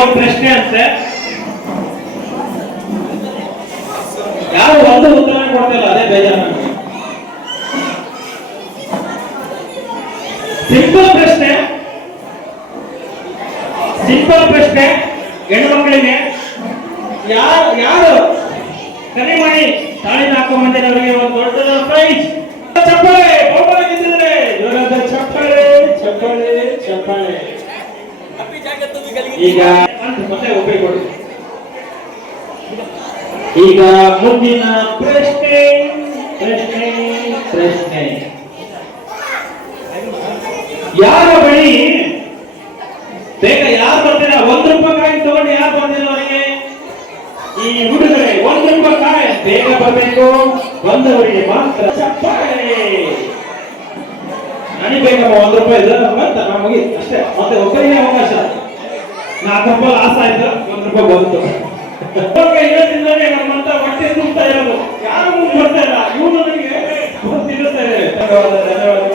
ಒಂದು ಪ್ರಶ್ನೆ ಅಂತೆ. ಯಾರು ಒಂದು ಉತ್ತರ ಕೊಡ್ತಿಲ್ಲ, ಅದೇ ಬೇಜಾರು ಸಿಂಪಲ್ ಪ್ರಶ್ನೆ. ಸಿಂಪಲ್ ಪ್ರಶ್ನೆ. ಹೆಣ್ಣು ಮಕ್ಕಳಿಗೆ ಯಾರು ಯಾರು? ಕರೆ ಮಾಡಿ. ತಾಳಿನ ಮಂದಿ ಅವರಿಗೆ ಒಂದು ದೊಡ್ಡ ಪ್ರೈಸ್ ಚಪ್ಪಾಳೆ ಚಪ್ಪಾಳೆ ಚಪ್ಪಾಳೆ ಚಪ್ಪಾಳೆ. ಈಗ ಈಗ ಮುಂದಿನ ಪ್ರಶ್ನೆ ಪ್ರಶ್ನೆ ಪ್ರಶ್ನೆ. ಯಾರ ಬಳಿ, ಬೇಗ ಯಾರು ಬರ್ತೀರ? ಒಂದ್ ರೂಪಾಯಿ ಕಾಯಿ ತಗೊಂಡು ಯಾರು ಬಂದಿಲ್ಲ ಅವರಿಗೆ? ಈ ಹುಡುಗರೆ, ಒಂದ್ ರೂಪಾಯಿ ಕಾಯಿ ಬೇಗ ಬರಬೇಕು. ಬಂದವರಿಗೆ ಮಾತ್ರ ನನಗೆ ಬೇಕಮ್ಮ ಒಂದ್ ರೂಪಾಯಿ ಇಲ್ಲ ಅಂತ ನಮಗೆ ಅಷ್ಟೇ. ಮತ್ತೆ ಒಬ್ಬರಿಗೆ ನಾಲ್ಕು ರೂಪಾಯಿ ಲಾಸ್ ಆಯ್ತು, ಒಂದ್ ರೂಪಾಯಿ ಬಂತು. ಇರೋದ್ರಿಂದಾನೆ ನಮ್ಮಂತ ಹೊಟ್ಟೆ ತುಂಬತಾ ಇರೋದು. ಯಾರು ಮುಂದೆ ಬರ್ತಾ ಇಲ್ಲ? ಇವ್ರು ನನಗೆ ಇದ್ದಾರೆ ಧನ್ಯವಾದ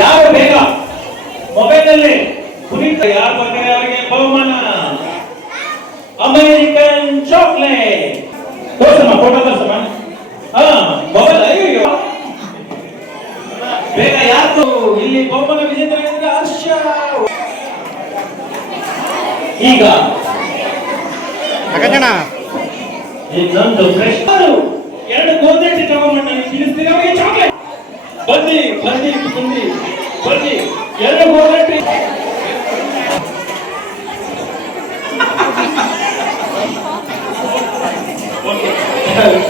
ಯಾರು ಬೇಗ? ಮೊಬೈಲ್ ಅಲ್ಲಿ ಕುರಿತ ಯಾರು ಬರ್ತಾರೆ ಅವರಿಗೆ ಬಹುಮಾನ? American chocolate. ತೋರ್ಸಮ್ಮ ಫೋಟೋ ತೋರ್ಸಮ್ಮ ಹಾ ಮೊಬೈಲ್ ಅಯ್ಯೋ ಬೇಗ ಯಾರು ಇಲ್ಲಿ ಬಹುಮಾನ ವಿಜೇತರಾಗಿದ್ದಾರೆ ಹರ್ಷ. ಈಗ. ಅಕ್ಕಣ್ಣ ಇನ್ನೊಂದು ಫ್ರೆಶ್ ಎರಡು ಗೋದಟ್ಟಿ ತಗೊಂಡ್ಬಂದು ನನಗೆ ತಿನ್ನಿಸ್ತೀರಿ? ಅವರಿಗೆ ಚಾಕ್ಲೇಟ್ ಬನ್ನಿ ಬನ್ನಿ ಬನ್ನಿ. ಬನ್ನಿ. ಎರಡು ಗೋದಟ್ಟಿ because